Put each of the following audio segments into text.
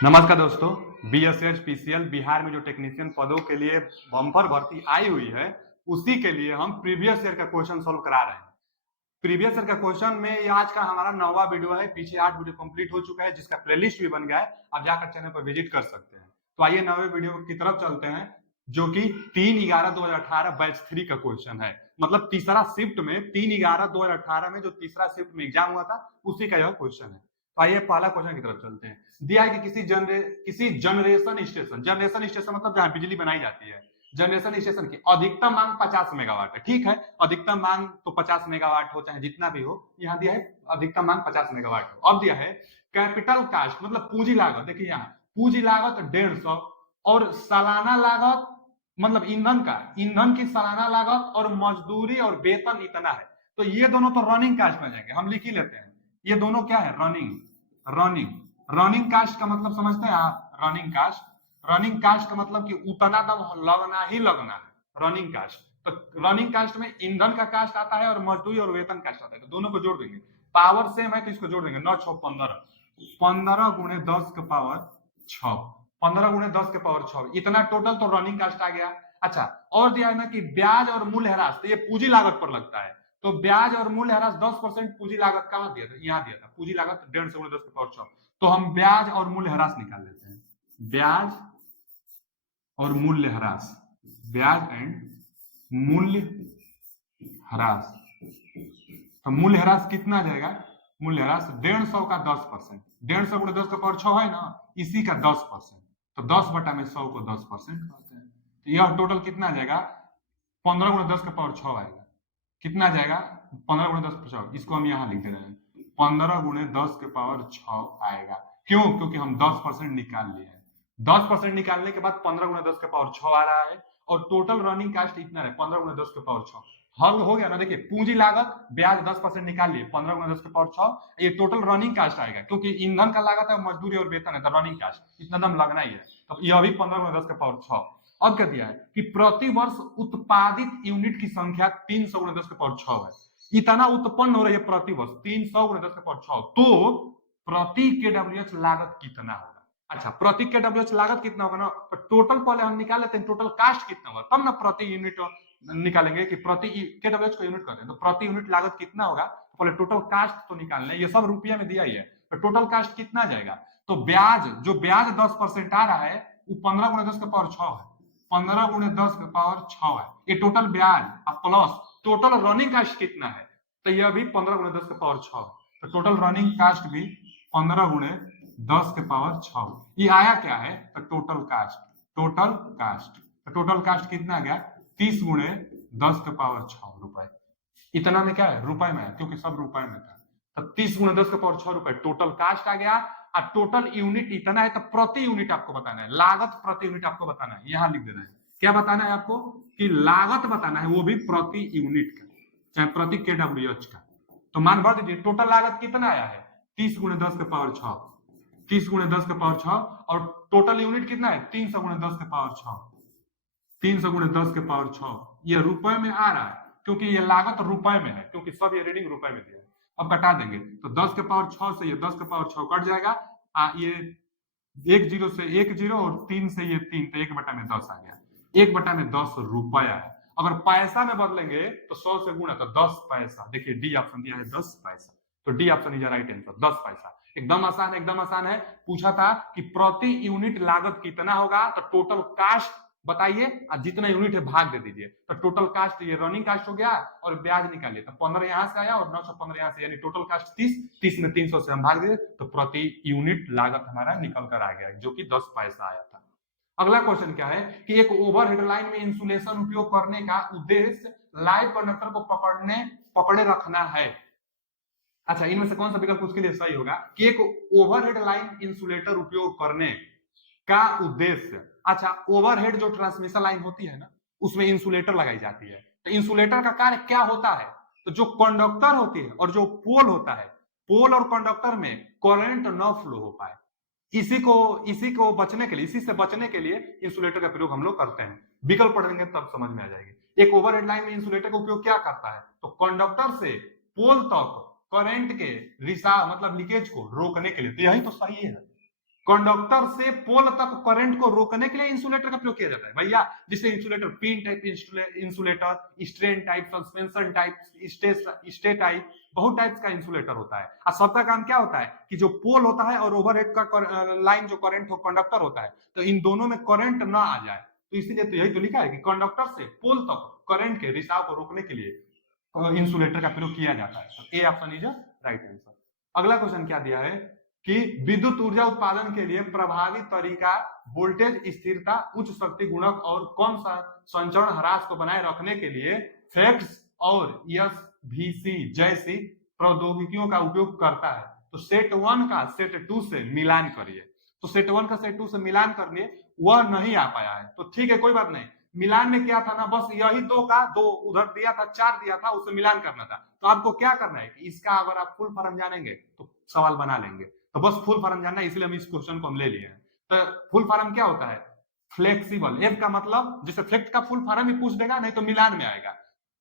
नमस्कार दोस्तों। BSH PCL Bihar में जो टेक्नीशियन पदों के लिए बम्पर भर्ती आई हुई है, उसी के लिए हम प्रीवियस ईयर का क्वेश्चन सॉल्व करा रहे हैं। प्रीवियस ईयर का क्वेश्चन में ये आज का हमारा 9वां वीडियो है। पीछे 8 वीडियो कंप्लीट हो चुका है, जिसका प्लेलिस्ट भी बन गया है। आप जाकर चैनल पर विजिट कर सकते हैं। तो आइए 9वें वीडियो की तरफ चलते हैं, जो कि 3/11/2018 बैच 3 का क्वेश्चन है। मतलब तीसरा शिफ्ट में 3/11/2018 में जो तीसरा शिफ्ट में एग्जाम हुआ था, उसी का यह क्वेश्चन है। तो आइए पहला क्वेश्चन की तरफ चलते हैं। दिया है कि किसी जनरेशन स्टेशन मतलब जहां बिजली बनाई जाती है, जनरेशन स्टेशन की अधिकतम मांग 50 मेगावाट है। ठीक है, अधिकतम मांग तो 50 मेगावाट हो, चाहे जितना भी हो। यहाँ दिया है अधिकतम मांग 50 मेगावाट हो। अब दिया है कैपिटल कास्ट मतलब पूंजी लागत। देखिए यहाँ पूंजी लागत 150 और सालाना लागत मतलब ईंधन की सालाना लागत और मजदूरी और वेतन इतना है। तो ये दोनों तो रनिंग कास्ट में जाएंगे, हम लिख ही लेते हैं। ये दोनों क्या है? रनिंग रनिंग रनिंग कास्ट का मतलब समझते हैं आप? रनिंग कास्ट का मतलब कि उतना दम लगना ही लगना है रनिंग कास्ट। तो रनिंग कास्ट में ईंधन का कास्ट आता है और मजदूरी और वेतन कास्ट आता है। तो दोनों को जोड़ देंगे। पावर सेम है तो इसको जोड़ देंगे। 9 6 15 15 गुणे 10 के पावर 6, 15 गुणे 10 के पावर 6, इतना टोटल तो रनिंग कास्ट आ गया। अच्छा, और दिया है ना कि ब्याज और मूल्यह्रास, तो ये पूंजी लागत पर लगता है। तो ब्याज और मूल्यह्रास 10% पूंजी लागत कहाँ दिया था? यहाँ दिया था। पूंजी लागत 150 गुणे 10 के पावर 6। तो हम ब्याज और मूल्यह्रास निकाल लेते हैं। ब्याज और मूल्यह्रास, ब्याज एंड मूल्य ह्रास। तो मूल्यह्रास कितना आ जाएगा? मूल्यह्रास 150 का 10%, 150 गुणे 10 का पावर 6 है ना, इसी का 10%। तो 10 बटा में 100 को 10% कहते हैं। तो यह टोटल कितना आ जाएगा? 15 गुणे 10 का पावर 6 आएगा। कितना आ जाएगा? 15 गुणे 10 का 6, इसको हम यहाँ लिख दे रहे हैं। 15 गुणे 10 के पावर 6 आएगा। क्यों? क्योंकि हम 10% निकाल लिए हैं। 10% निकालने के बाद 15 गुणे 10 के पावर 6 आ रहा है और टोटल रनिंग कास्ट इतना है 15 गुणे 10 के पावर 6। हल हो गया ना? देखिए पूंजी लागत ब्याज 10% निकाल लिए, 15 गुणे 10 के पावर 6, ये टोटल रनिंग कास्ट आएगा। क्योंकि ईंधन का लागत है, मजदूरी और वेतन है, तो रनिंग कास्ट इतना दम लगना ही है। तो यह भी 15 गुणे 10 के पावर 6। अब क्या दिया है कि प्रति वर्ष उत्पादित यूनिट की संख्या 300 गुणे 10 के पावर 6 है। इतना उत्पन्न हो रही है प्रति वर्ष 300 गुणे 10 के पावर 6। तो प्रति केडब्ल्यूएच लागत कितना होगा? अच्छा, प्रति केडब्ल्यूएच लागत कितना होगा ना, तो टोटल पहले हम निकाल लेते हैं टोटल कास्ट कितना होगा, तब ना प्रति यूनिट निकालेंगे कि प्रति केडब्ल्यूएच को यूनिट करते हैं। तो प्रति यूनिट लागत कितना होगा, तो पहले टोटल कास्ट तो निकाल लें। ये सब रुपया में दिया ही है। तो टोटल कास्ट कितना जाएगा? तो ब्याज, जो ब्याज 10% आ रहा है, वो 15 गुणे 10 के पावर 6 है। 15 गुणे 10 के पावर 6 है ये टोटल ब्याज। अब प्लस टोटल रनिंग कास्ट कितना है, तो यह भी 15 गुणे 10 के पावर 6 है। तो टोटल रनिंग कास्ट भी 15 गुणे 10 के पावर 6। ये आया क्या है? तो टोटल कास्ट। तो टोटल कास्ट कितना आ गया? 30 गुणे 10 के पावर 6 रुपए। इतना में क्या है? रुपए में है, क्योंकि सब रुपए में था। तो 30 गुणे 10 के पावर 6 रुपए टोटल कास्ट आ गया। और टोटल यूनिट इतना है, तो प्रति यूनिट आपको बताना है, लागत प्रति यूनिट आपको बताना है। यहां लिख देना है। क्या बताना है आपको? कि लागत बताना है, वो भी प्रति यूनिट का, चाहे प्रति केडब्ल्यूएच का। तो मान भर दीजिए टोटल लागत कितना आया है? 30 गुणे 10 के पावर 6, 30 गुणे 10 के पावर 6। और टोटल यूनिट कितना है? 300 गुणे 10 के पावर 6, 300 गुणे 10 के पावर 6। ये रुपए में आ रहा है, क्योंकि ये लागत रुपए में है, क्योंकि सब ये रीडिंग रुपए में दिया है। अब घटा देंगे तो 10 के पावर 6 से ये 10 के पावर 6 कट जाएगा। ये 1 जीरो से 1 जीरो और 3 से ये 3, तो 1 बटा में 10 आ गया। 1 बटा में 10 रुपया है। अगर पैसा में बदलेंगे तो 100 से गुणा, तो 10 पैसा। देखिए डी ऑप्शन दिया है 10 पैसा। तो D option is right answer, 10 पैसा। एकदम आसान, एकदम आसान है। पूछा था कि प्रति यूनिट लागत कितना होगा, तो टोटल कास्ट बताइए और जितना यूनिट है भाग दे दीजिए। तो टोटल कास्ट ये रनिंग कास्ट हो गया और ब्याज निकालिए। तो 15 यहां से आया और 915 यहां से, यानी टोटल कास्ट 30, 30 में 300 से हम भाग दिए, तो प्रति यूनिट लागत हमारा निकल कर आ गया, जो कि 10 पैसा आया था। अगला क्वेश्चन क्या है कि एक ओवरहेड लाइन में इंसुलेशन उपयोग करने का उद्देश्य लाइव कंडक्टर को पकड़े रखना है। अच्छा, इनमें से कौन सा विकल्प उसके लिए सही होगा कि एक ओवरहेड लाइन इंसुलेटर उपयोग करने का उद्देश्य। अच्छा, ओवरहेड जो ट्रांसमिशन लाइन होती है ना, उसमें इंसुलेटर लगाई जाती है। तो इंसुलेटर का कार्य क्या होता है? तो जो कंडक्टर होती है और जो पोल होता है, पोल और कंडक्टर में करंट न फ्लो हो पाए, इसी को बचने के लिए, इसी से बचने के लिए इंसुलेटर का प्रयोग हम लोग करते हैं। विकल्प पढ़ेंगे तब समझ में आ जाएगी। एक ओवरहेड लाइन में इंसुलेटर का उपयोग क्या करता है, तो कंडक्टर से पोल तक करंट के रिसाव मतलब लीकेज को रोकने के लिए। तो यही तो सही है। कंडक्टर से पोल तक करंट को रोकने के लिए इंसुलेटर का प्रयोग किया जाता है भैया। जिससे insulator pin type insulator, strain type, suspension type, stay type, बहुत टाइप्स का इंसुलेटर होता है। और सबका काम क्या होता है कि जो पोल होता है और ओवरहेड का लाइन जो करंट हो कंडक्टर होता है, तो इन दोनों में करंट ना आ जाए, तो इसीलिए तो यही तो लिखा है कि कंडक्टर से पोल तक करंट के रिसाव को रोकने के लिए इंसुलेटर का प्रयोग किया जाता है। तो A option is right answer. अगला क्वेश्चन क्या दिया है कि विद्युत ऊर्जा उत्पादन के लिए प्रभावी तरीका वोल्टेज स्थिरता, उच्च शक्ति गुणक और कम सा संचरण ह्रास को बनाए रखने के लिए फेक्स और एसवीसी जैसी प्रौद्योगिकियों का उपयोग करता है। तो सेट 1 का सेट 2 से मिलान करिए। तो सेट 1 का सेट 2 से मिलान कर लिए, वह नहीं आ पाया है, तो ठीक है कोई बात नहीं। मिलान में क्या था ना, बस यही दो का दो उधर दिया था, 4 दिया था, उससे मिलान करना था। तो आपको क्या करना है कि इसका अगर आप फुल फॉर्म जानेंगे तो सवाल बना लेंगे। तो बस फुल फॉर्म जानना है, इसलिए हम इस क्वेश्चन को हम ले लिए हैं। तो फुल फॉर्म क्या होता है? फ्लेक्सिबल। एफ का मतलब जैसे फ्लेक्ट का फुल फॉर्म ही पूछ देगा, नहीं तो मिलान में आएगा,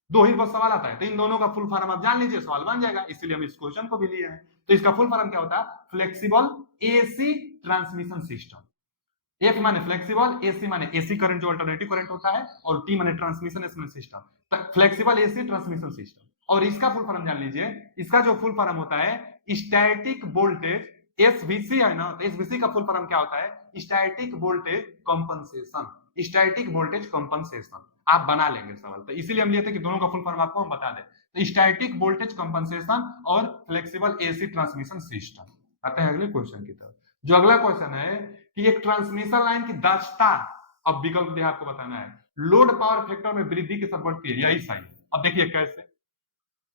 दो ही बस सवाल आता है। तो इन दोनों का फुल फॉर्म आप जान लीजिए, सवाल बन जाएगा, इसलिए हम इस क्वेश्चन को भी लिए हैं। तो इसका फुल फॉर्म क्या होता है? Flexible AC transmission system. F माने फ्लेक्सिबल, एसी माने एसी करंट जो अल्टरनेटिव करंट होता है, और टी माने transmission system. Flexible AC transmission system. और इसका फुल फॉर्म जान लीजिए, इसका जो फुल फॉर्म होता है स्टैटिक वोल्टेज, एसवीसी है ना, तो एसवीसी का फुल फॉर्म क्या होता है? Static voltage compensation. Static voltage compensation आप बना लेंगे सवाल, तो इसीलिए हम लिए थे कि दोनों का फुल फॉर्म आपको हम बता दें। तो स्टैटिक वोल्टेज कंपनसेशन और फ्लेक्सिबल एसी ट्रांसमिशन सिस्टम। आते हैं अगले क्वेश्चन की तरफ। जो अगला क्वेश्चन है कि एक ट्रांसमिशन लाइन की दक्षता, अब विकल्प दिया आपको बताना है, लोड पावर फैक्टर में वृद्धि के साथ बढ़ती है, यही सही है। अब देखिए कैसे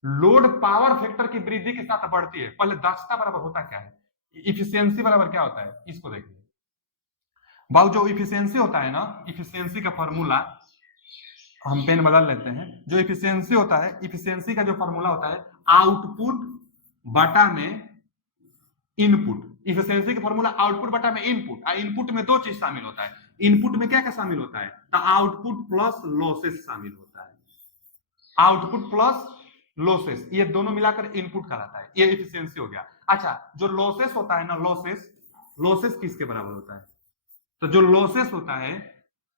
लोड पावर फैक्टर की वृद्धि के साथ बढ़ती है। पहले दक्षता बराबर होता क्या है, इफिशियंसी बराबर क्या होता है, इसको देखिए भाव। जो इफिशियंसी होता है ना, इफिशियंसी का फॉर्मूला हम पेन बदल लेते हैं। जो इफिशियंसी होता है, इफिशियंसी का जो फॉर्मूला होता है आउटपुट बटा में इनपुट। इफिशियंसी का फॉर्मूला आउटपुट बटा में इनपुट। इनपुट में दो चीज शामिल होता है। इनपुट में क्या क्या शामिल होता है? तो आउटपुट प्लस लॉसेस शामिल होता है। आउटपुट प्लस लॉसेस, ये दोनों मिलाकर इनपुट कहलाता है। ये इफिशियंसी हो गया। अच्छा, जो लॉसेस होता है ना, लॉसेस, लॉसेस किसके बराबर होता है? तो जो लॉसेस होता है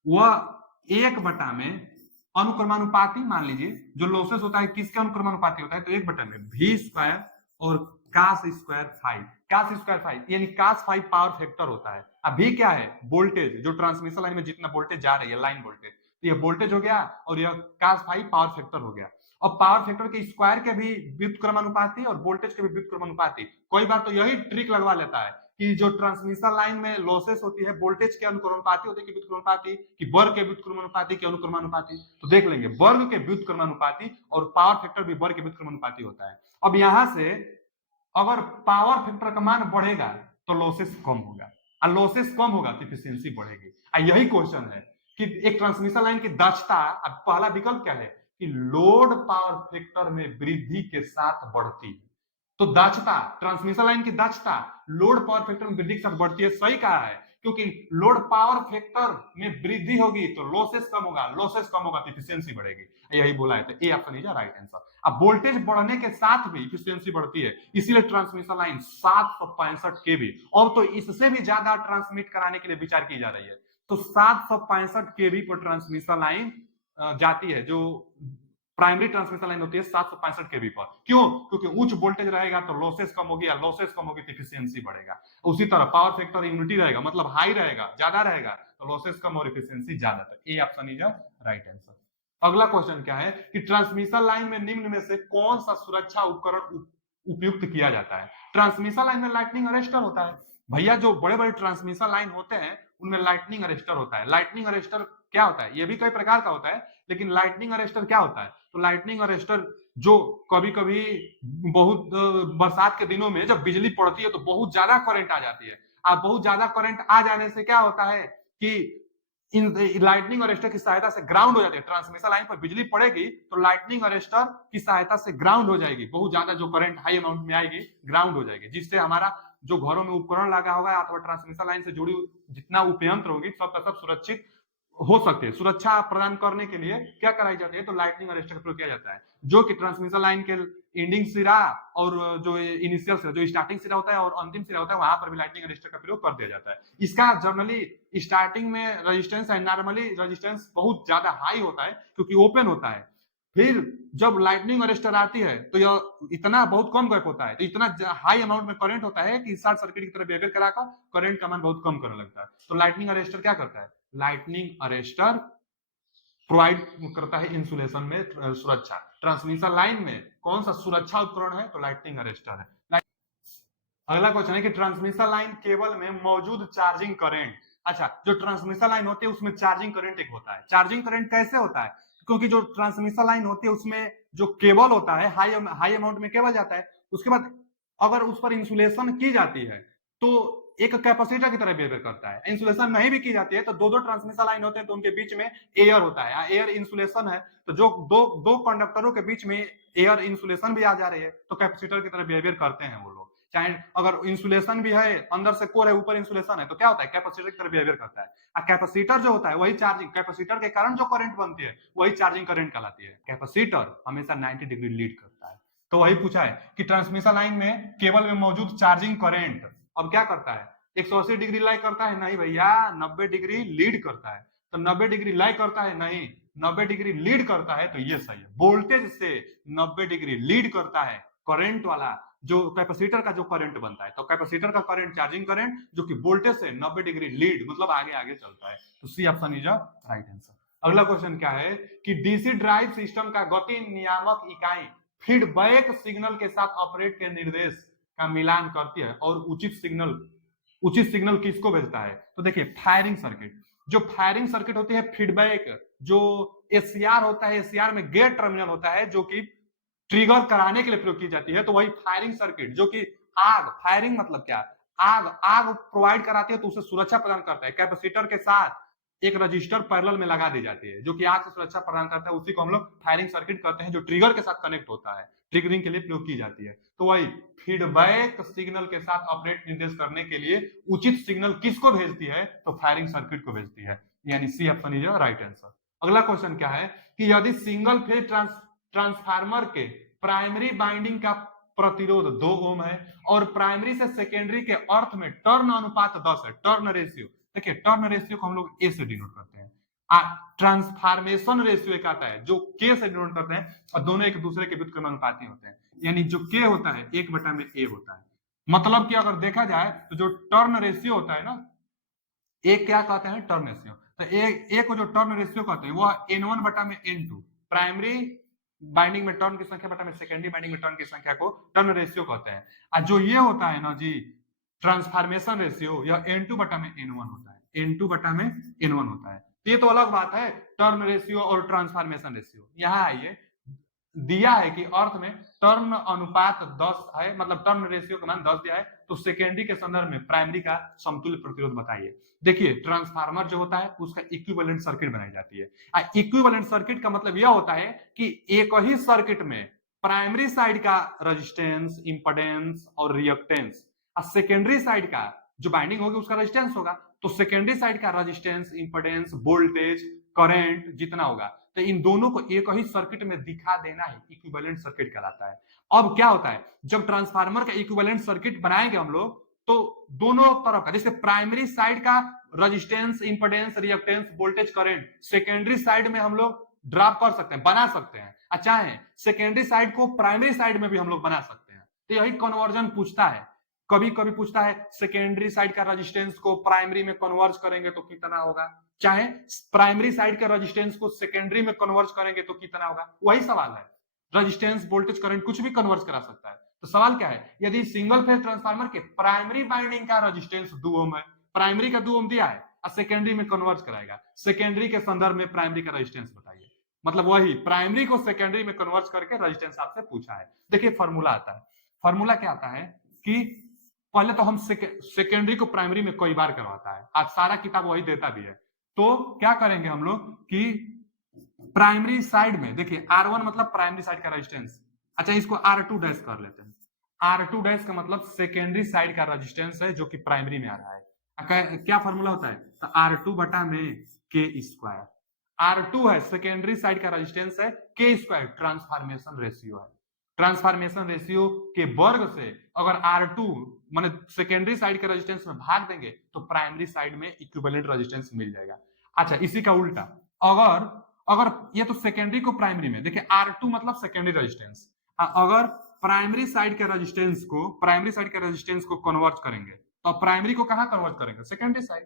वह एक बटा में अनुक्रमानुपाती, मान लीजिए जो लॉसेस होता है किसके अनुक्रमानुपाती होता है? तो एक बटा में वी स्क्वायर और cos square five. Cos square five यानी कास फाइव पावर फैक्टर होता है। अभी क्या है? वोल्टेज, जो ट्रांसमिशन लाइन में जितना वोल्टेज जा रही है, लाइन वोल्टेज, तो ये वोल्टेज हो गया और यह कास फाइव पावर फैक्टर हो गया। और पावर फैक्टर के स्क्वायर के भी व्युत्क्रमानुपाती और वोल्टेज के भी व्युत्क्रमानुपाती। कोई बार तो यही ट्रिक लगवा लेता है कि जो ट्रांसमिशन लाइन में लॉसेस होती है वोल्टेज के अनुक्रमानुपाती होती है कि व्युत्क्रमानुपाती, कि वर्ग के व्युत्क्रमानुपाती के अनुक्रमानुपाती। तो देख लेंगे वर्ग के व्युत्क्रमानुपाती और पावर फैक्टर भी वर्ग के व्युत्क्रमानुपाती होता है। अब यहां से अगर पावर फैक्टर का मान बढ़ेगा तो लॉसेस कम होगा, और लॉसेस कम होगा तो एफिशिएंसी बढ़ेगी। यही क्वेश्चन है कि एक ट्रांसमिशन लाइन की दक्षता, अब पहला विकल्प क्या है कि लोड पावर फैक्टर में वृद्धि के साथ बढ़ती है। तो दक्षता, ट्रांसमिशन लाइन की दक्षता लोड पावर फैक्टर में वृद्धि के साथ बढ़ती है, सही कहा है। क्योंकि लोड पावर फैक्टर में वृद्धि होगी तो लॉसेस कम होगा, लॉसेस कम होगा तो एफिशिएंसी बढ़ेगी। यही बोला है, तो A option is right answer. अब वोल्टेज बढ़ने के साथ भी एफिशिएंसी बढ़ती है, इसीलिए ट्रांसमिशन लाइन 765 केवी, और तो इससे भी ज्यादा ट्रांसमिट कराने के लिए विचार की जा रही है। तो 765 केवी पर ट्रांसमिशन लाइन जाती है, जो प्राइमरी ट्रांसमिशन लाइन होती है 765 केवी पर। क्यों? क्योंकि उच्च वोल्टेज रहेगा तो लॉसेस कम होगी, और लॉसेस कम होगी तो एफिशिएंसी बढ़ेगा। उसी तरह पावर फैक्टर यूनिटी रहेगा, मतलब हाई रहेगा, ज्यादा रहेगा, तो लॉसेस कम और एफिशिएंसी ज्यादा। तो A option is right answer. अगला क्वेश्चन क्या है कि ट्रांसमिशन लाइन में निम्न में से कौन सा सुरक्षा उपकरण उपयुक्त किया जाता है? ट्रांसमिशन लाइन में लाइटनिंग अरेस्टर होता है भैया। जो बड़े बड़े ट्रांसमिशन लाइन होते हैं उनमें लाइटनिंग अरेस्टर होता है। लाइटनिंग अरेस्टर क्या होता है? ये भी कई प्रकार का होता है, लेकिन लाइटनिंग अरेस्टर क्या होता है? तो लाइटनिंग अरेस्टर जो कभी कभी बहुत बरसात के दिनों में जब बिजली पड़ती है तो बहुत ज्यादा करंट आ जाती है। अब बहुत ज्यादा करंट आ जाने से क्या होता है कि इन लाइटनिंग अरेस्टर की सहायता से ग्राउंड हो जाती है। ट्रांसमिशन लाइन पर बिजली पड़ेगी तो लाइटनिंग अरेस्टर की सहायता से ग्राउंड हो जाएगी, बहुत ज्यादा जो करंट हाई अमाउंट में आएगी ग्राउंड हो जाएगी, जिससे हमारा जो घरों में उपकरण लगा होगा अथवा ट्रांसमिशन लाइन से जुड़ी जितना उपयंत्र होगी सब का सब सुरक्षित हो सकती है। सुरक्षा प्रदान करने के लिए क्या कराई जाती है, तो लाइटनिंग अरेस्टर का प्रयोग किया जाता है, जो कि ट्रांसमिशन लाइन के एंडिंग सिरा और जो इनिशियल सिरा, जो स्टार्टिंग सिरा होता है और अंतिम सिरा होता है, वहां पर भी लाइटनिंग अरेस्टर का प्रयोग कर दिया जाता है। इसका जनरली स्टार्टिंग में रेजिस्टेंस है, नॉर्मली रेजिस्टेंस बहुत ज्यादा हाई होता है क्योंकि ओपन होता है। फिर जब लाइटनिंग अरेस्टर आती है तो यह इतना बहुत कम गैप होता है, तो इतना हाई अमाउंट में करंट होता है कि शॉर्ट सर्किट की तरह बिहेवियर कराकर करंट का मान बहुत कम करने लगता है। तो लाइटनिंग अरेस्टर क्या करता है, लाइटनिंग अरेस्टर प्रोवाइड करता है इंसुलेशन में सुरक्षा। ट्रांसमिशन लाइन में कौन सा सुरक्षा उपकरण है, तो लाइटनिंग अरेस्टर है। अगला क्वेश्चन है कि ट्रांसमिशन लाइन केबल में मौजूद चार्जिंग करंट। अच्छा, जो ट्रांसमिशन लाइन होती है उसमें चार्जिंग करंट एक होता है। चार्जिंग करंट कैसे होता है, क्योंकि जो ट्रांसमिशन लाइन होती है उसमें जो केबल होता है हाई अमाउंट में केबल जाता है, उसके बाद अगर उस पर इंसुलेशन की जाती है तो एक कैपेसिटर की तरह बिहेवियर करता है। इंसुलेशन नहीं भी की जाती है तो दो दो ट्रांसमिशन लाइन होते हैं तो उनके बीच में एयर होता है, एयर इंसुलेशन है, तो जो दो दो कंडक्टरों के बीच में एयर इंसुलेशन भी आ जा रही है तो कैपेसिटर की तरह बिहेवियर करते हैं वो लोग। चाहे अगर इंसुलेशन भी है, अंदर से कोर है, ऊपर इंसुलेशन है, तो क्या होता है, कैपेसिटर की तरह बिहेवियर करता है। कैपेसिटर जो होता है वही चार्जिंग, कैपेसिटर के कारण जो करंट बनती है वही चार्जिंग करंट कहलाती है। कैपेसिटर हमेशा 90 डिग्री लीड करता है। तो वही पूछा है कि ट्रांसमिशन लाइन में केबल में मौजूद चार्जिंग करंट अब क्या करता है, 180 डिग्री लाई करता है, नहीं भैया, 90 डिग्री लीड करता है। तो 90 डिग्री लाई करता है, नहीं, 90 डिग्री लीड करता है, तो ये सही है। वोल्टेज से 90 डिग्री लीड करता है करंट वाला जो कैपेसिटर का जो करंट बनता है, तो कैपेसिटर का करंट चार्जिंग करंट जो कि वोल्टेज से 90 डिग्री लीड मतलब आगे आगे चलता है। तो C option is a right answer. अगला क्वेश्चन क्या है कि डीसी ड्राइव सिस्टम का गति नियामक इकाई फीडबैक सिग्नल के साथ ऑपरेट के निर्देश का मिलान करती है और उचित सिग्नल किसको भेजता है, तो देखिए फायरिंग सर्किट। जो फायरिंग सर्किट होती है फीडबैक, जो एससीआर होता है, एससीआर में गेट टर्मिनल होता है जो कि ट्रिगर कराने के लिए प्रयोग की जाती है, तो वही फायरिंग सर्किट जो कि आग, फायरिंग मतलब क्या, आग आग प्रोवाइड कराती है तो उसे सुरक्षा प्रदान करता है। कैपेसिटर के साथ एक रजिस्टर पैरेलल में लगा दी जाती है जो कि आग से सुरक्षा प्रदान करता है, उसी को हम लोग फायरिंग सर्किट कहते हैं, जो ट्रिगर के साथ कनेक्ट होता है, ट्रिगरिंग के लिए प्रयोग की जाती है। तो वही फीडबैक सिग्नल के साथ ऑपरेट निर्देश करने के लिए उचित सिग्नल किसको भेजती है, तो फायरिंग सर्किट को भेजती है, यानी C option is right answer. अगला क्वेश्चन क्या है कि यदि सिंगल फेज ट्रांसफार्मर के प्राइमरी बाइंडिंग का प्रतिरोध 2 ओम है और प्राइमरी से सेकेंडरी के अर्थ में टर्न अनुपात 10 है, टर्न रेशियो, देखिए टर्न रेशियो को हम लोग ए से डिनोट करते हैं, ट्रांसफॉर्मेशन रेशियो एक आता है जो के से डिनोट करते हैं, और दोनों एक दूसरे के व्युत्क्रमानुपाती होते हैं, यानी जो के होता है 1/ए होता है। मतलब कि अगर देखा जाए तो जो टर्न रेशियो होता है ना, एक क्या कहते हैं, टर्न रेशियो, तो एक को जो टर्न रेशियो कहते हैं वो n1/n2, प्राइमरी बाइंडिंग में टर्न की संख्या बटा में सेकेंडरी बाइंडिंग में टर्न की संख्या को टर्न रेशियो कहते हैं। और जो ये होता है ना जी ट्रांसफॉर्मेशन रेशियो, यह n2/n1 होता है, n2/n1 होता है। तो ये तो अलग बात है, टर्न रेशियो और ट्रांसफॉर्मेशन रेशियो। यहाँ आइए, दिया है कि अर्थ में टर्न अनुपात 10 है, मतलब टर्न रेशियो का मान 10 दिया है, तो सेकेंडरी के संदर्भ में प्राइमरी का समतुल्य प्रतिरोध बताइए। देखिए ट्रांसफार्मर जो होता है उसका इक्विवेलेंट सर्किट बनाई जाती है। इक्विवेलेंट सर्किट का मतलब यह होता है कि एक ही सर्किट में प्राइमरी साइड का रेजिस्टेंस, इंपेडेंस और रिएक्टेंस, और सेकेंडरी साइड का जो बाइंडिंग होगी उसका रेजिस्टेंस होगा, तो सेकेंडरी साइड का रेजिस्टेंस, इंपेडेंस, वोल्टेज, करंट जितना होगा, तो इन दोनों को एक ही सर्किट में दिखा देना ही इक्विवेलेंट सर्किट कहलाता है। अब क्या होता है, जब ट्रांसफार्मर का इक्विवेलेंट सर्किट बनाएंगे हम लोग, तो दोनों तरफ का, जैसे प्राइमरी साइड का resistance, impedance, reactance, voltage, current secondary side में हम लोग ड्रॉप कर सकते हैं, बना सकते हैं, चाहे सेकेंडरी साइड को प्राइमरी साइड में भी हम लोग बना सकते हैं। तो यही कन्वर्जन पूछता है, कभी कभी पूछता है सेकेंडरी साइड का रेजिस्टेंस को प्राइमरी में कन्वर्ज करेंगे तो कितना होगा, चाहे प्राइमरी साइड के रेजिस्टेंस को सेकेंडरी में कन्वर्ज करेंगे तो कितना होगा, वही सवाल है। रेजिस्टेंस, वोल्टेज, करंट कुछ भी कन्वर्ज करा सकता है। तो सवाल क्या है, यदि सिंगल फेज ट्रांसफार्मर के प्राइमरी बाइंडिंग का रेजिस्टेंस 2 ओम है, प्राइमरी का 2 ओम दिया है और सेकेंडरी में कन्वर्ज कराएगा, सेकेंडरी के संदर्भ में प्राइमरी का रेजिस्टेंस बताइए। मतलब वही प्राइमरी को सेकेंडरी में कन्वर्ज करके रेजिस्टेंस आपसे पूछा है। देखिए फॉर्मूला आता है, फॉर्मूला क्या आता है कि पहले तो हम सेकेंडरी को प्राइमरी में कई बार करवाता है, आज सारा किताब वही देता भी है। तो क्या करेंगे हम लोग कि प्राइमरी साइड में देखिए R1 मतलब प्राइमरी साइड का रेजिस्टेंस, अच्छा इसको R2 डैश कर लेते हैं, R2 डैश का मतलब सेकेंडरी साइड का रेजिस्टेंस है जो कि प्राइमरी में आ रहा है। क्या फॉर्मूला होता है, तो R2 बटा में के स्क्वायर। R2 है सेकेंडरी साइड का रेजिस्टेंस है, के स्क्वायर ट्रांसफॉर्मेशन रेशियो है। ट्रांसफॉर्मेशन रेशियो के वर्ग से अगर R2 माने सेकेंडरी साइड के रेजिस्टेंस में भाग देंगे तो प्राइमरी साइड में इक्विवेलेंट रेजिस्टेंस मिल जाएगा। अच्छा, इसी का उल्टा, अगर अगर ये तो सेकेंडरी को प्राइमरी में देखिए, R2 मतलब सेकेंडरी रेजिस्टेंस, अगर प्राइमरी साइड के रेजिस्टेंस को कन्वर्ट करेंगे तो प्राइमरी को कहां कन्वर्ट करेंगे? Secondary side.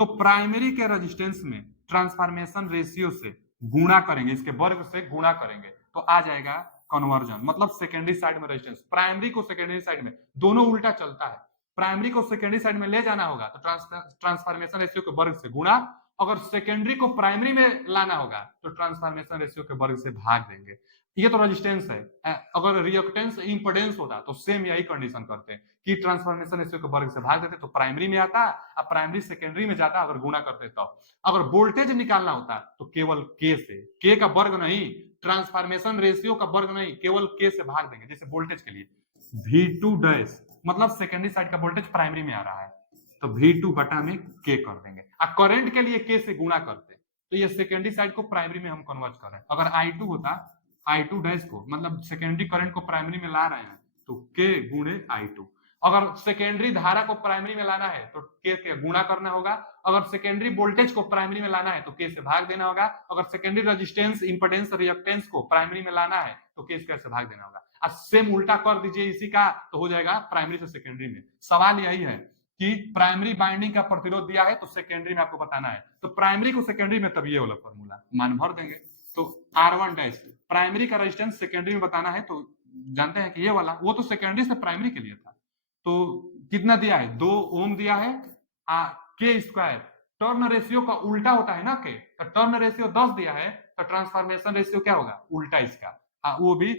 तो प्राइमरी के रेजिस्टेंस में ट्रांसफॉर्मेशन रेशियो से गुणा करेंगे, इसके वर्ग से गुणा करेंगे तो आ जाएगा कन्वर्जन, मतलब सेकेंडरी साइड में रेजिस्टेंस, प्राइमरी को सेकेंडरी साइड में, दोनों उल्टा चलता है। प्राइमरी को सेकेंडरी साइड में ले जाना होगा तो ट्रांसफॉर्मेशन रेशियो के वर्ग से गुणा, अगर सेकेंडरी को प्राइमरी में लाना होगा तो ट्रांसफॉर्मेशन रेशियो के वर्ग से भाग देंगे। ये तो रेजिस्टेंस है। अगर रिएक्टेंस इंपोर्टेंस होता तो सेम यही कंडीशन करते हैं कि ट्रांसफॉर्मेशन रेशियो के वर्ग से भाग देते तो प्राइमरी में आता, अब प्राइमरी सेकेंडरी में जाता अगर गुणा करते तो। अगर वोल्टेज निकालना होता तो केवल के से, के का वर्ग नहीं, ट्रांसफॉर्मेशन रेशियो का वर्ग नहीं, केवल के से भाग देंगे। जैसे वोल्टेज के लिए V2 डैश मतलब सेकेंडरी साइड का वोल्टेज प्राइमरी में आ रहा है तो V2 बटा में के कर देंगे। अब करंट के लिए के से गुणा करते तो ये सेकेंडरी साइड को प्राइमरी में हम कन्वर्ट कर रहे हैं। अगर I2 होता, I2 डैश को मतलब सेकेंडरी करंट को प्राइमरी में ला रहे हैं तो के गुणे I2। अगर सेकेंडरी धारा को प्राइमरी में लाना है तो के गुणा करना होगा, अगर सेकेंडरी वोल्टेज को प्राइमरी में लाना है तो के से भाग देना होगा, अगर सेकेंडरी रेजिस्टेंस इंपेडेंस रिएक्टेंस को प्राइमरी में लाना है तो के से भाग देना होगा। अब सेम उल्टा कर दीजिए इसी का तो हो जाएगा प्राइमरी से सेकेंडरी में। सवाल यही है कि प्राइमरी बाइंडिंग का प्रतिरोध दिया है तो सेकेंडरी में आपको बताना है, तो प्राइमरी को सेकेंडरी में तब ये वाला फॉर्मूला मान भर देंगे। तो R1 डैश प्राइमरी का रेजिस्टेंस सेकेंडरी में बताना है तो जानते हैं कि ये वाला, वो तो सेकेंडरी से प्राइमरी के लिए था। तो कितना दिया है? 2 ओम दिया है, के स्क्वायर टर्न रेशियो का उल्टा होता है ना के, तो टर्न रेशियो 10 दिया है तो ट्रांसफॉर्मेशन रेशियो क्या होगा? उल्टा इसका, वो भी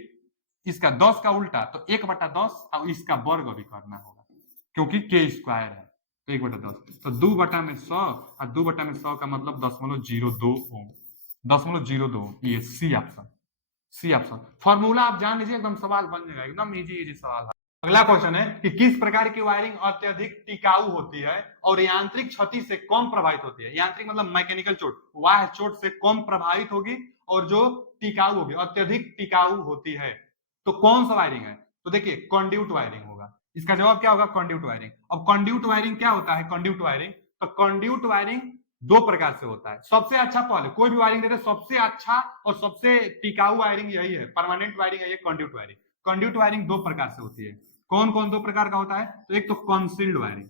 इसका 10 का उल्टा तो 1/10 और इसका वर्ग भी करना होगा क्योंकि के स्क्वायर है तो 1/10 तो 2/100 और 2/100 का मतलब 0.02 ओम, 0.02। ये C option, C option formula आप जान लीजिए, एकदम सवाल बन जाएगा, एकदम इजी सवाल है। अगला क्वेश्चन है कि किस प्रकार की वायरिंग अत्यधिक टिकाऊ होती है और यांत्रिक क्षति से कम प्रभावित होती है? यांत्रिक मतलब मैकेनिकल चोट, वाह चोट से कम प्रभावित होगी और जो टिकाऊ होगी, अत्यधिक टिकाऊ होती है। तो कौन सा वायरिंग है? तो देखिए कंड्यूट वायरिंग होगा, इसका जवाब क्या होगा? Conduit wiring. अब कंड्यूट वायरिंग क्या होता है? कंड्यूट वायरिंग, तो कंड्यूट वायरिंग दो प्रकार से होता है। सबसे अच्छा, पहले कोई भी वायरिंग देते सबसे अच्छा और सबसे टिकाऊ वायरिंग यही है, परमानेंट वायरिंग है ये कंड्यूट वायरिंग। कंड्यूट वायरिंग दो प्रकार से होती है। कौन कौन दो प्रकार का होता है? तो एक तो कंसील्ड वायरिंग,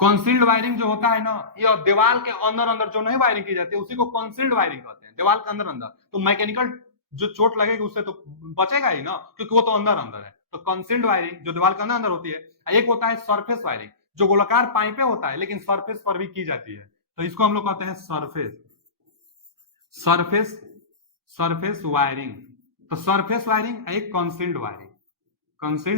कंसील्ड वायरिंग जो होता है ना, ये दीवार के अंदर अंदर जो नहीं वायरिंग की जाती है उसी को कंसील्ड वायरिंग कहते हैं। दीवार के अंदर अंदर तो मैकेनिकल जो चोट लगेगी उससे तो बचेगा ही ना, क्योंकि वो तो अंदर अंदर है। तो कंसील्ड वायरिंग जो दीवार के अंदर अंदर होती है। एक होता है सरफेस वायरिंग, जो गोलाकार पाइपें होता है लेकिन सरफेस पर भी की जाती है, तो इसको हम लोग कहते हैं सरफेस सरफेस वायरिंग। तो सरफेस वायरिंग एक कंसील्ड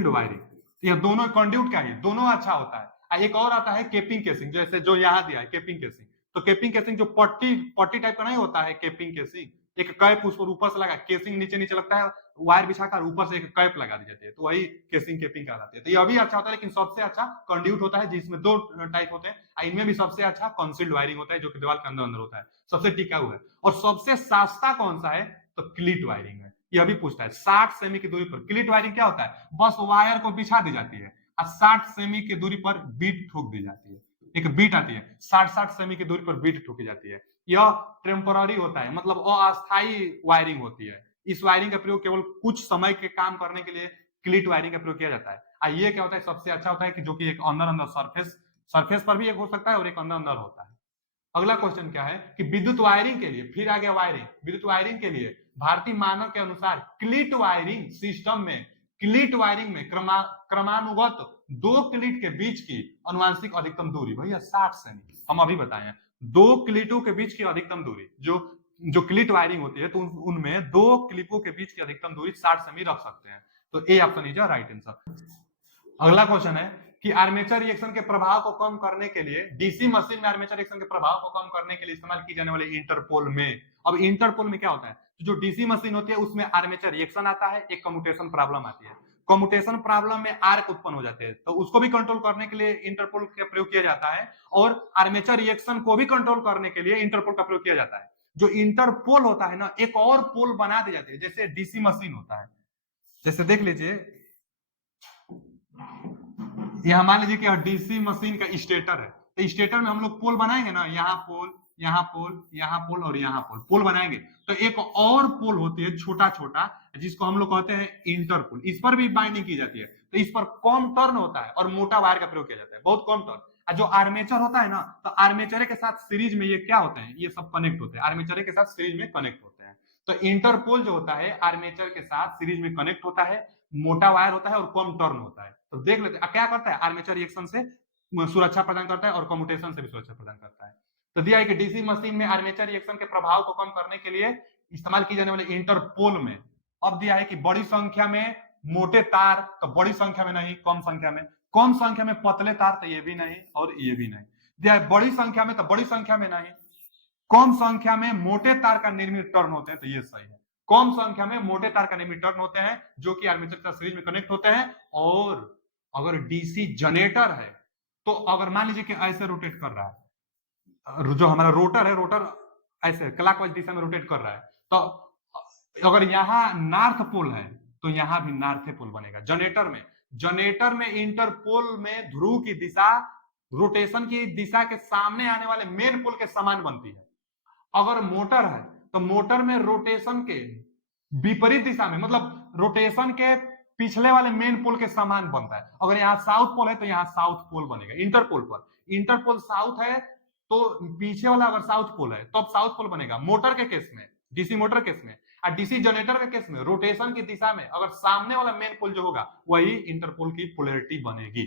वायरिंग, ये दोनों कंड्यूट का ही, दोनों अच्छा होता है। एक और आता है केपिंग केसिंग, जैसे जो यहाँ दिया है केपिंग केसिंग। तो केपिंग केसिंग जो पट्टी टाइप का नहीं होता है, केपिंग केसिंग एक कैप उस पर ऊपर से लगा, केसिंग नीचे नीचे लगता है, वायर बिछाकर ऊपर से एक कैप लगा दी जाती है, तो वही केसिंग केपिंग कहलाती है। तो ये भी अच्छा होता है, लेकिन सबसे अच्छा कंड्यूट होता है जिसमें दो टाइप होते हैं। इनमें भी सबसे अच्छा कंसील्ड वायरिंग होता है जो कि दीवार के अंदर अंदर होता है, सबसे टिकाऊ है। और सबसे सस्ता कौन सा है? तो क्लीट वायरिंग है। यह भी पूछता है 60 सेमी की दूरी पर क्लीट वायरिंग क्या होता है? बस वायर को बिछा दी जाती है और 60 सेमी की दूरी पर बीट ठोक दी जाती है, एक बीट आती है 60 सेमी की दूरी पर बीट ठोकी जाती है। यह टेम्पोररी होता है, मतलब अस्थायी वायरिंग होती है। इस वायरिंग का प्रयोग केवल कुछ समय के काम करने के लिए क्लीट वायरिंग का प्रयोग किया जाता है। ये क्या होता है? सबसे अच्छा होता है कि जो कि एक अंदर अंदर सरफेस पर भी एक हो सकता है और एक अंदर अंदर होता है। अगला क्वेश्चन क्या है कि विद्युत वायरिंग के लिए, फिर आ गया वायरिंग, विद्युत वायरिंग के लिए भारतीय मानक के अनुसार क्लीट वायरिंग सिस्टम में, क्लीट वायरिंग में क्रमानुगत दो क्लीट के बीच की अनुवांशिक अधिकतम दूरी भैया 60 सेमी, हम अभी बताए, दो क्लीटों के बीच की अधिकतम दूरी, जो क्लीट वायरिंग होती है तो उनमें दो क्लिपों के बीच की अधिकतम दूरी 60 सेमी रख सकते हैं। तो A option is right answer. अगला क्वेश्चन है कि आर्मेचर रिएक्शन के प्रभाव को कम करने के लिए, डीसी मशीन में आर्मेचर रिएक्शन के प्रभाव को कम करने के लिए इस्तेमाल की जाने वाले इंटरपोल में, अब इंटरपोल में क्या होता है? जो डीसी मशीन होती है उसमें आर्मेचर रिएक्शन आता है, एक कम्यूटेशन प्रॉब्लम आती है। कम्यूटेशन प्रॉब्लम में आर्क उत्पन्न हो जाते हैं, तो उसको भी कंट्रोल करने के लिए इंटरपोल का प्रयोग किया जाता है, और आर्मेचर रिएक्शन को भी कंट्रोल करने के लिए इंटरपोल का प्रयोग किया जाता है। जो इंटरपोल होता है ना, एक और पोल बना दी जाती है, जैसे डीसी मशीन होता है। जैसे देख लीजिए, यहां मान लीजिए कि डीसी मशीन का स्टेटर है, तो स्टेटर में हम लोग पोल बनाएंगे ना, यहाँ पोल, यहाँ पोल, यहाँ पोल और यहाँ पोल, पोल बनाएंगे। तो एक और पोल होती है छोटा छोटा, जिसको हम लोग कहते हैं इंटरपोल, इस पर भी बाइंडिंग की जाती है। तो इस पर कम टर्न होता है और मोटा वायर का प्रयोग किया जाता है, बहुत कम टर्न। जो आर्मेचर होता है ना, तो आर्मेचर के साथ सीरीज में ये क्या होते हैं, ये सब कनेक्ट होते हैं, आर्मेचर के साथ सीरीज में कनेक्ट होते हैं। तो इंटरपोल जो होता है आर्मेचर के साथ सीरीज में कनेक्ट होता है, मोटा वायर होता है और कम टर्न होता है। तो देख लेते हैं क्या करता है, आर्मेचर रिएक्शन से सुरक्षा प्रदान करता है और कम्यूटेशन से भी सुरक्षा प्रदान करता है। तो दिया है कि डीसी मशीन में आर्मेचर रिएक्शन के प्रभाव को कम करने के लिए इस्तेमाल की जाने वाले इंटरपोल में, अब दिया है कि बड़ी संख्या में मोटे तार, तो बड़ी संख्या में नहीं, कम संख्या में, कम संख्या में पतले तार, तो ये भी नहीं और ये भी नहीं। दिया है बड़ी संख्या में, तो बड़ी संख्या में नहीं, कम संख्या में मोटे तार का निर्मित टर्न होते हैं, तो ये सही है। कम संख्या में मोटे तार का निर्मित टर्न होते हैं जो कि आर्मेचर के साथ सीरीज में कनेक्ट होते हैं। और अगर डीसी जनरेटर है, तो अगर मान लीजिए कि ऐसे रोटेट कर रहा है, जो हमारा रोटर है, रोटर ऐसे क्लॉकवाइज दिशा में रोटेट कर रहा है, तो अगर यहाँ नॉर्थ पोल है तो यहाँ भी नॉर्थ पोल बनेगा जनरेटर में इंटरपोल में ध्रुव की दिशा रोटेशन की दिशा के सामने आने वाले मेन पोल के समान बनती है। अगर मोटर है तो मोटर में रोटेशन के विपरीत दिशा में, मतलब रोटेशन के पिछले वाले मेन पोल के समान बनता है। अगर यहाँ साउथ पोल है तो यहाँ साउथ पोल बनेगा इंटरपोल पर। इंटरपोल साउथ है तो पीछे वाला अगर साउथ पोल है तो अब साउथ पोल बनेगा मोटर के केस में, डीसी मोटर केस में। और डीसी जनरेटर के केस में रोटेशन की दिशा में अगर सामने वाला मेन पोल जो होगा वही इंटरपोल की पोलैरिटी बनेगी।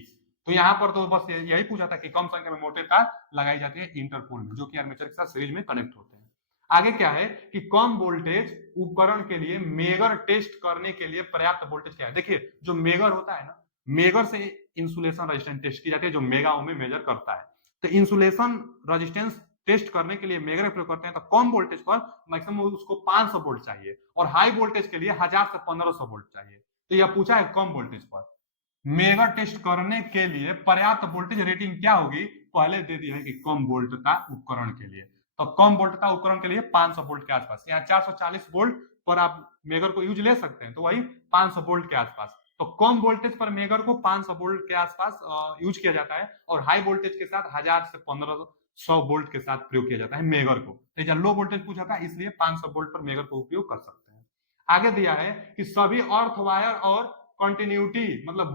तो यहाँ पर तो बस यही पूछा था कि कम संख्या में मोटे तार लगाई जाती है इंटरपोल में, जो कि आर्मेचर के साथ सीरीज में कनेक्ट होते हैं। आगे क्या है कि कम वोल्टेज उपकरण के लिए मेगर टेस्ट करने के लिए पर्याप्त वोल्टेज क्या है। देखिए जो मेगर होता है ना, मेगर से इंसुलेशन रेजिस्टेंस टेस्ट की जाती है, जो मेगा ओम में मेजर करता है। तो इंसुलेशन रेजिस्टेंस टेस्ट करने के लिए मेगर प्रयोग करते हैं, तो कम वोल्टेज पर मैक्सिमम उसको 500 वोल्ट चाहिए और हाई वोल्टेज के लिए 1000 से 1500 वोल्ट चाहिए। तो यह पूछा है कम वोल्टेज पर मेगा टेस्ट करने के लिए पर्याप्त वोल्टेज रेटिंग क्या होगी, पहले दे दिया है कि कम वोल्टता उपकरण के लिए। तो कम वोल्टता उपकरण के लिए 500 वोल्ट के आसपास, यहाँ 440 वोल्ट पर आप मेगर को यूज ले सकते हैं, तो वही 500 वोल्ट के आसपास। तो कम वोल्टेज पर मेगर को 500 वोल्ट के आसपास यूज किया जाता है और हाई वोल्टेज के साथ 1000 से 1500 वोल्ट के साथ प्रयोग किया जाता है मेगर को। तो लो वोल्टेज पूछा था इसलिए 500 वोल्ट पर मेगर को उपयोग कर सकते हैं। आगे दिया है कि सभी अर्थ वायर और कंटिन्यूटी मतलब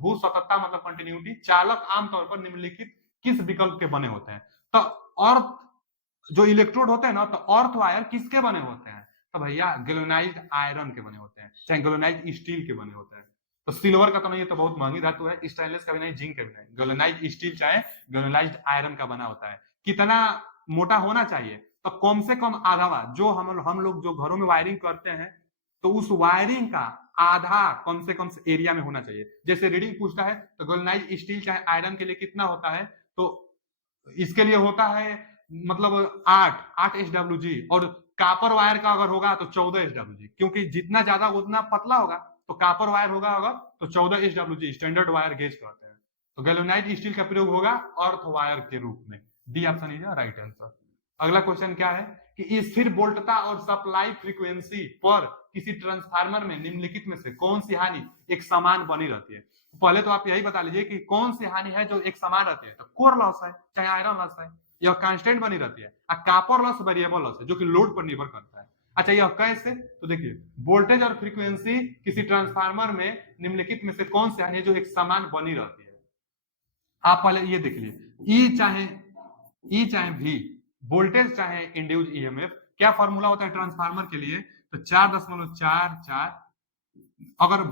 भू सततता मतलब कंटिन्यूटी चालक आमतौर पर निम्नलिखित किस विकल्प के बने होते हैं। तो अर्थ जो इलेक्ट्रोड होते हैं ना, तो अर्थ वायर किसके बने होते हैं, तो भैया गैल्वेनाइज्ड आयरन के बने होते हैं, चाहे गैल्वेनाइज्ड स्टील के बने होते हैं। तो सिल्वर का तो नहीं, ये तो बहुत महंगी धातु है, स्टेनलेस का भी नहीं, जिंक का भी नहीं, गैल्वेनाइज्ड स्टील चाहे गैल्वेनाइज्ड आयरन का बना होता है। कितना मोटा होना चाहिए, तो कम से कम आधा, जो हम लोग जो घरों में वायरिंग करते हैं तो उस वायरिंग का आधा कम से कम एरिया में होना चाहिए। जैसे रीडिंग पूछता है तो गैल्वेनाइज्ड स्टील चाहे आयरन के लिए कितना होता है, तो इसके लिए होता है मतलब 8 SWG, और कापर वायर का अगर होगा तो 14 SWG, क्योंकि जितना ज्यादा उतना पतला होगा। तो कापर वायर होगा अगर तो 14 SWG स्टैंडर्ड वायर गेज करते हैं। तो गैल्वेनाइज्ड स्टील का प्रयोग होगा अर्थ वायर के रूप में। D option is right answer. अगला क्वेश्चन क्या है कि स्थिर वोल्टता और सप्लाई फ्रीक्वेंसी पर किसी ट्रांसफार्मर में निम्नलिखित में से कौन सी हानि एक समान बनी रहती है। पहले तो आप यही बता लीजिए कि कौन सी हानि है जो एक समान रहती है। तो कोर लॉस है चाहे आयरन लॉस है, यह कांस्टेंट बनी रहती है। और कॉपर लॉस वेरिएबल लॉस है जो कि लोड पर निर्भर करता है। अच्छा यह कैसे, तो देखिए वोल्टेज और फ्रीक्वेंसी किसी ट्रांसफार्मर में निम्नलिखित में से कौन सी हानि है जो एक समान बनी रहती है। आप पहले ये देख लीजिए, ई चाहे भी, वोल्टेज चाहे इंड्यूस ईएमएफ, क्या फॉर्मूला होता है ट्रांसफार्मर के लिए, तो 4.44। अगर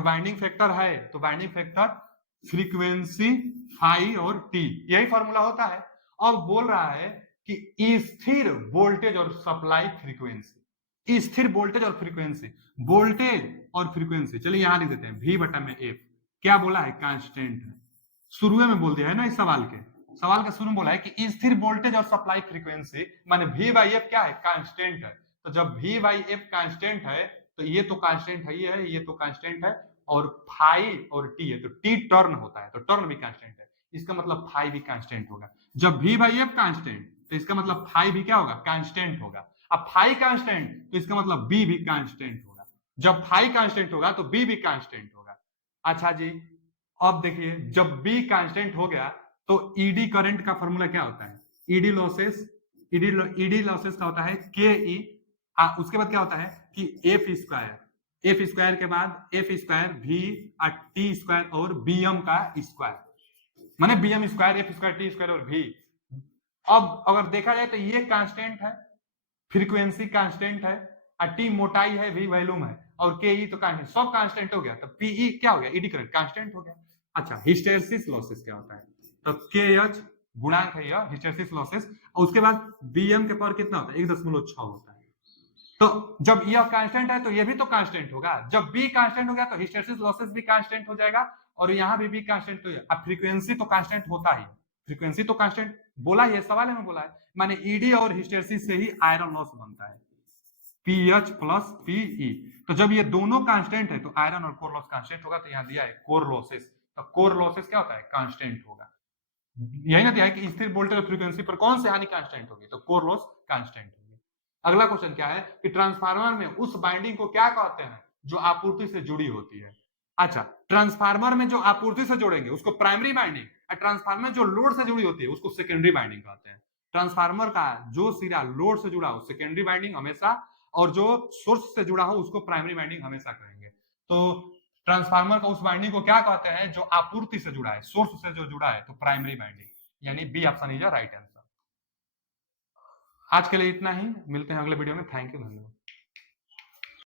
बाइंडिंग फैक्टर है तो बाइंडिंग फैक्टर, फ्रीक्वेंसी, फाई और टी, यही फॉर्मूला होता है। अब बोल रहा है कि स्थिर वोल्टेज और सप्लाई फ्रीक्वेंसी, स्थिर वोल्टेज और फ्रीक्वेंसी, चलिए यहां लिख देते हैं V बटा में F। क्या बोला है, कांस्टेंट है। शुरू में बोल दिया है ना इस सवाल का शुरू में बोला है कि स्थिर वोल्टेज और सप्लाई फ्रीक्वेंसी माने V बाई F क्या है, कांस्टेंट है। तो जब V बाई F कांस्टेंट है तो ये तो कांस्टेंट है, ये तो कांस्टेंट है, और फाई और टी है, तो टी टर्न होता है, तो टर्न भी कांस्टेंट है, इसका मतलब फाई भी कांस्टेंट होगा। जब भी भाई एफ कांस्टेंट, तो इसका मतलब फाई भी क्या होगा, कांस्टेंट होगा। अब फाई कांस्टेंट, तो इसका मतलब बी भी कांस्टेंट होगा। जब फाई कांस्टेंट होगा तो बी भी कांस्टेंट होगा। अच्छा जी, अब देखिए, जब बी कांस्टेंट हो गया तो ईडी करंट का फॉर्मूला क्या होता है, ईडी लॉसेस, ईडी लॉसेस का होता है के ई, उसके बाद क्या होता है कि एफ स्क्वायर के बाद एफ स्क्वायर भी टी स्क्वायर और बी एम का स्क्वायर, माने B M square F square T square और भी। अब अगर देखा जाए तो ये कांस्टेंट है, फ्रीक्वेंसी कांस्टेंट है, टी मोटाई है, वी वॉल्यूम है, और के ई तो कांस्टेंट, सब कांस्टेंट हो गया, तो पीई क्या हो गया, ईडी करंट कांस्टेंट हो गया। अच्छा, हिस्टेरिसिस लॉसेस क्या होता है, तो के एच गुणांक है यह हिस्टेरिसिस लॉसेस, और उसके बाद बीएम के पावर कितना होता है, 1.6 होता है। तो जब यह कांस्टेंट है तो यह भी तो कांस्टेंट होगा, जब बी कांस्टेंट हो गया तो हिस्टेरिसिस लॉसेस भी कांस्टेंट हो जाएगा, और यहां भी बी कांस्टेंट हो जाएगा। अब फ्रीक्वेंसी तो कांस्टेंट होता ही, फ्रीक्वेंसी तो कांस्टेंट बोला ही है, सवाल में बोला है, माने ईडी और हिस्टेरिसिस से ही आयरन लॉस बनता है, पीएच प्लस पीई। तो जब ये दोनों कांस्टेंट है तो आयरन और कोर लॉस कांस्टेंट होगा, तो यहां दिया है कोर लॉसेस, तो कोर लॉसेस क्या होता है, कांस्टेंट होगा। यही ना दिया है कि स्थिर वोल्टेज और फ्रीक्वेंसी पर कौन से हानि कांस्टेंट होगी, तो कोर लॉस कांस्टेंट होगी। अगला क्वेश्चन क्या है कि ट्रांसफार्मर में उस बाइंडिंग को क्या कहते हैं जो आपूर्ति से जुड़ी होती है। अच्छा, ट्रांसफार्मर में जो आपूर्ति से जोड़ेंगे उसको प्राइमरी बाइंडिंग, और ट्रांसफार्मर जो लोड से जुड़ी होती है उसको सेकेंडरी बाइंडिंग कहते हैं। ट्रांसफार्मर का जो सिरा लोड से जुड़ा हो सेकेंडरी बाइंडिंग हमेशा, और जो सोर्स से जुड़ा हो उसको प्राइमरी बाइंडिंग हमेशा करेंगे। तो ट्रांसफार्मर का उस बाइंडिंग को क्या कहते हैं जो आपूर्ति से जुड़ा है, सोर्स से जो जुड़ा है, तो प्राइमरी बाइंडिंग, यानी B option is right answer. आज के लिए इतना ही, मिलते हैं अगले वीडियो में। थैंक यू, धन्यवाद।